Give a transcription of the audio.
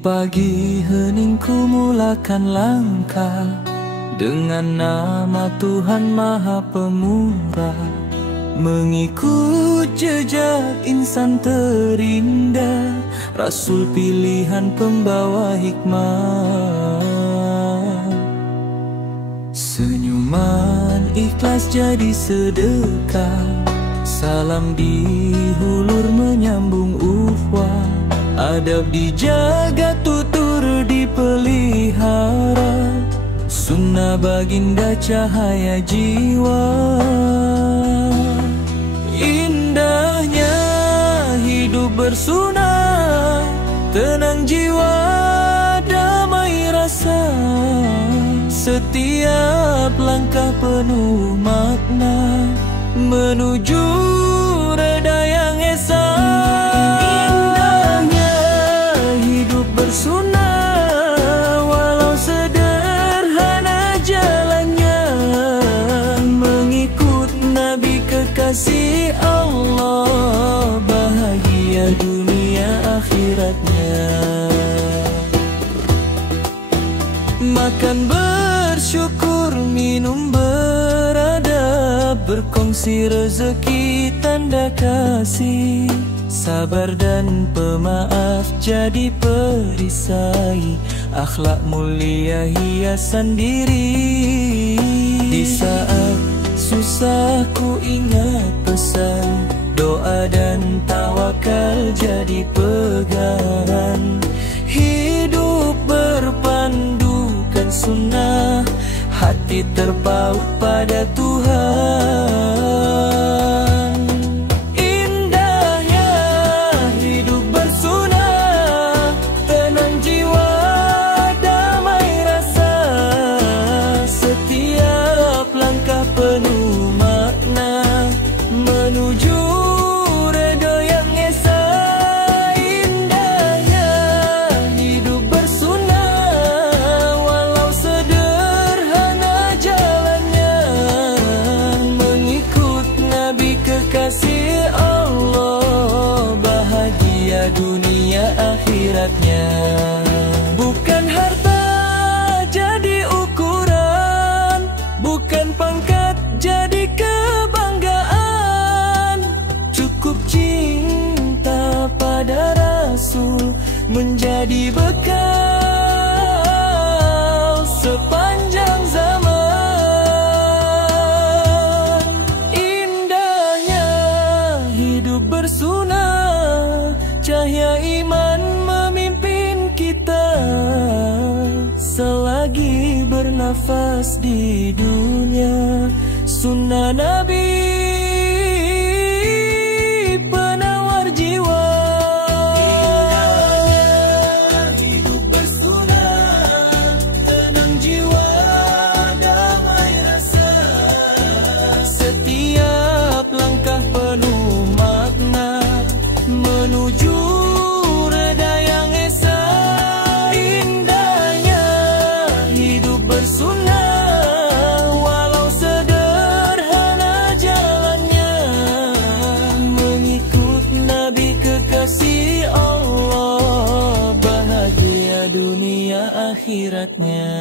pagi hening ku mulakan langkah dengan nama Tuhan Maha Pemurah, mengikut jejak insan terindah, Rasul pilihan pembawa hikmah. Senyuman ikhlas jadi sedekah, salam dihulur menyambung ukhuwah, adab dijaga tutur dipelihara, sunnah baginda cahaya jiwa. Indahnya hidup bersunah, tenang jiwa, damai rasa, setiap langkah penuh makna menuju reda yang esa. Indahnya hidup bersunah, walau sederhana jalannya, mengikut Nabi kekasih Allah, bahagia dunia akhiratnya. Makan bersyukur, minum beradab, berkongsi rezeki tanda kasih, sabar dan pemaaf jadi perisai, akhlak mulia hiasan diri. Di saat susah ku ingat pesan, doa dan tawakal jadi pegangan, hidup berpandukan sunnah, hati terpaut pada Tuhan. Indahnya hidup bersunah, tenang jiwa, damai rasa, setiap langkah penuh makna menuju redha yang esa. Indahnya hidup bersunah, walau sederhana jalannya, mengikut Nabi kekasih Allah, bahagia dunia akhiratnya. Bukan harta jadi ukuran, bukan pangkat jadi kebanggaan, cukup cinta pada Rasul menjadi bekal sepanjang zaman. Indahnya hidup bersunah, cahaya iman memimpin kita, selagi bernafas di dunia, sunnah Nabi penawar jiwa. Indahnya hidup bersunah, tenang jiwa, damai rasa, setiap langkah penuh makna menuju reda yang esa. Indahnya hidup bersunah, walau sederhana jalannya, mengikut Nabi kekasih Allah, bahagia dunia akhiratnya.